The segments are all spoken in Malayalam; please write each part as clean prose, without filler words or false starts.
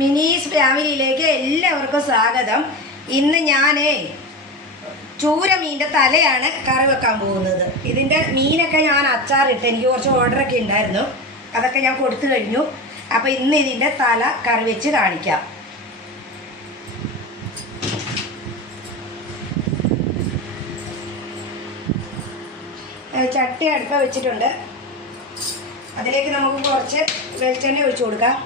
മിനീസ് ഫാമിലിയിലേക്ക് എല്ലാവർക്കും സ്വാഗതം. ഇന്ന് ഞാൻ ചൂര മീൻ്റെ തലയാണ് കറി വെക്കാൻ പോകുന്നത്. ഇതിൻ്റെ മീനൊക്കെ ഞാൻ അച്ചാറിട്ട്, എനിക്ക് കുറച്ച് ഓർഡറൊക്കെ ഉണ്ടായിരുന്നു, അതൊക്കെ ഞാൻ കൊടുത്തു കഴിഞ്ഞു. അപ്പോൾ ഇന്ന് ഇതിൻ്റെ തല കറി വെച്ച് കാണിക്കാം. ചട്ടി അടുപ്പ വെച്ചിട്ടുണ്ട്. അതിലേക്ക് നമുക്ക് കുറച്ച് വെളിച്ചെണ്ണ ഒഴിച്ചു കൊടുക്കാം.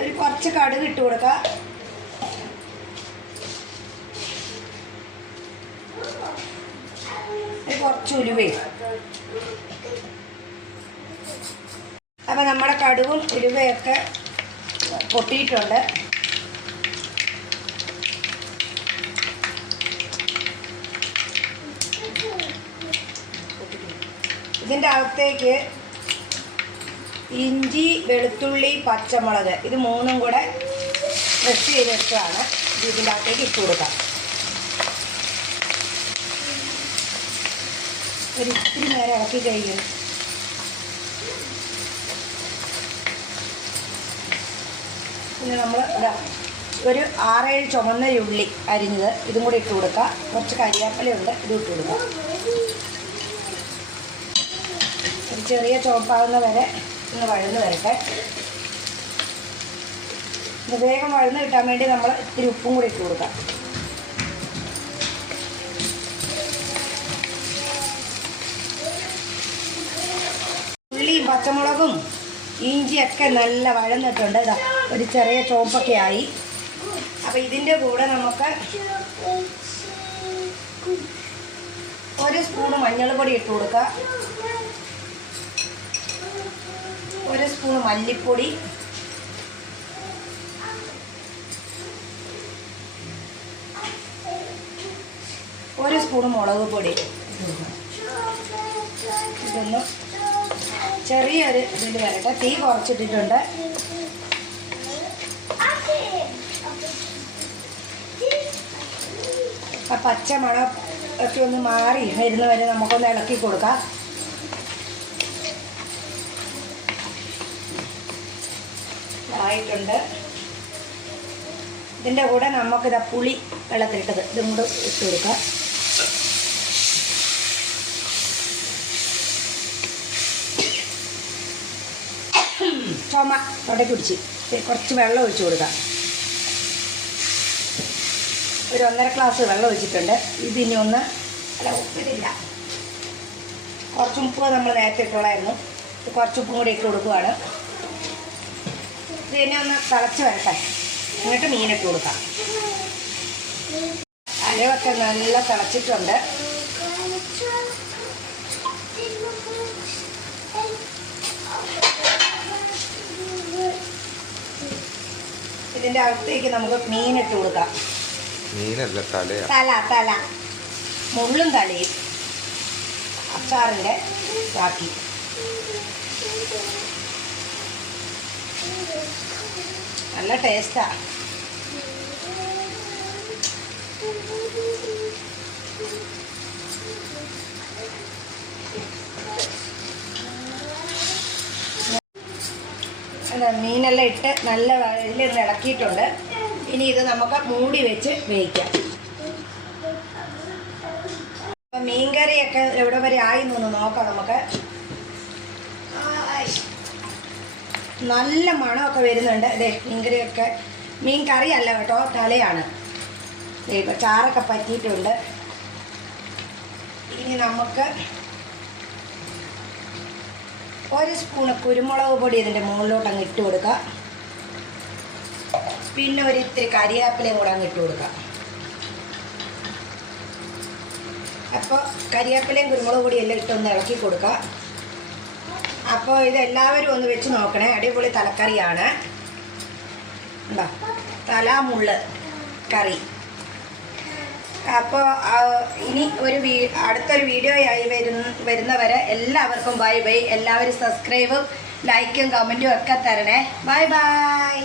ഒരു കുറച്ച് കടുക് ഇട്ട് കൊടുക്കാം. കുറച്ച് ഉലുവയും. അപ്പം നമ്മുടെ കടുകും ഉലുവയൊക്കെ പൊട്ടിയിട്ടുണ്ട്. ഇതിൻ്റെ അകത്തേക്ക് ഇഞ്ചി, വെളുത്തുള്ളി, പച്ചമുളക് ഇത് മൂന്നും കൂടെ ക്രഷ് ചെയ്തെടുത്തതാണ്. ഇതിൻ്റെ അകത്തേക്ക് ഇട്ട് കൊടുക്കാം. ഒരു ഇത്തിരി നേരം ഇളക്കി കഴിയും. പിന്നെ നമ്മൾ ഒരു 6-7 ചുവന്ന ഉള്ളി അരിഞ്ഞത് ഇതും കൂടി ഇട്ട് കൊടുക്കുക. കുറച്ച് കരിയാപ്പിലയുണ്ട്, ഇതും ഇട്ട് കൊടുക്കുക. ഒരു ചെറിയ ചുവപ്പാകുന്ന വരെ ഒന്ന് വഴന്ന് വരട്ടെ. ഇത് വേഗം വഴന്ന് കിട്ടാൻ വേണ്ടി നമ്മൾ ഇത്തിരി ഉപ്പും കൂടി ഇട്ട് കൊടുക്കാം. ഉള്ളിയും പച്ചമുളകും ഇഞ്ചിയൊക്കെ നല്ല വഴന്നിട്ടുണ്ട്. ഇതാ ഒരു ചെറിയ ചുവപ്പൊക്കെ ആയി. അപ്പോൾ ഇതിൻ്റെ കൂടെ നമുക്ക് 1 സ്പൂൺ മഞ്ഞൾപ്പൊടി ഇട്ട് കൊടുക്കുക. 1 സ്പൂൺ മല്ലിപ്പൊടി, 1 സ്പൂൺ മുളക് പൊടി. ഇതൊന്ന് ചെറിയൊരു ഇതിൽ വരട്ടെ. തീ കുറച്ചിട്ടിട്ടുണ്ട്. ആ പച്ച മണം ഒക്കെ ഒന്ന് മാറി വരുന്ന വരെ നമുക്കൊന്ന് ഇളക്കി കൊടുക്കാം. ആയിട്ടുണ്ട്. ഇതിൻ്റെ കൂടെ നമുക്കിത് പുളി വെള്ളത്തിലിട്ടത് ഇതും കൂടെ ഇട്ട് കൊടുക്കാം. ചുമ തൊടയ്ക്ക് പിടിച്ച് കുറച്ച് വെള്ളം ഒഴിച്ച് കൊടുക്കാം. ഒരു 1.5 ഗ്ലാസ് വെള്ളം ഒഴിച്ചിട്ടുണ്ട്. ഇതിനി ഒന്ന് ഉപ്പില്ല, കുറച്ച് ഉപ്പ് നമ്മൾ നേരത്തെ ഇട്ടോളായിരുന്നു. കുറച്ച് ഉപ്പും കൂടി ഇട്ട് കൊടുക്കുകയാണ്. ഇതിനെ ഒന്ന് തിളച്ച് വരട്ടെ, എന്നിട്ട് മീനിട്ട് കൊടുക്കാം. അരവൊക്കെ നല്ല തിളച്ചിട്ടുണ്ട്. ഇതിൻ്റെ അകത്തേക്ക് നമുക്ക് മീനിട്ട് കൊടുക്കാം. തല മുള്ളും തലയും അച്ചാറിൻ്റെ ബാക്കി. നല്ല ടേസ്റ്റാണ്. മീനെല്ലാം ഇട്ട് നല്ല ഇതിൽ ഇളക്കിയിട്ടുണ്ട്. ഇനി ഇത് നമുക്ക് മൂടി വെച്ച് വേവിക്കാം. അപ്പം മീൻകറിയൊക്കെ എവിടെ വരെ ആയി എന്നൊന്ന് നോക്കാം നമുക്ക്. നല്ല മണമൊക്കെ വരുന്നുണ്ട്. അതെ, മീൻകറിയൊക്കെ, മീൻ കറിയല്ല കേട്ടോ, തലയാണ്. ഇപ്പം ചാറൊക്കെ പറ്റിയിട്ടുണ്ട്. ഇനി നമുക്ക് 1 സ്പൂണ് കുരുമുളക് പൊടി ഇതിൻ്റെ മുകളിലോട്ട് അങ്ങ് ഇട്ട് കൊടുക്കുക. പിന്നെ ഒരു ഇത്തിരി കരിയാപ്പിലയും കൂടെ അങ്ങ് ഇട്ട് കൊടുക്കുക. അപ്പോൾ കരിയാപ്പിലയും കുരുമുളക് പൊടിയും എല്ലാം ഇട്ടൊന്ന് ഇളക്കി കൊടുക്കുക. അപ്പോൾ ഇതെല്ലാവരും ഒന്ന് വെച്ച് നോക്കണേ. അടിപൊളി തലക്കറിയാണ്. എന്താ തലാമുള്ള് കറി. അപ്പോൾ ഇനി അടുത്തൊരു വീഡിയോയായി വരുന്നവരെ എല്ലാവർക്കും ബൈ ബൈ. എല്ലാവരും സബ്സ്ക്രൈബും ലൈക്കും കമൻറ്റും ഒക്കെ തരണേ. Bye bye.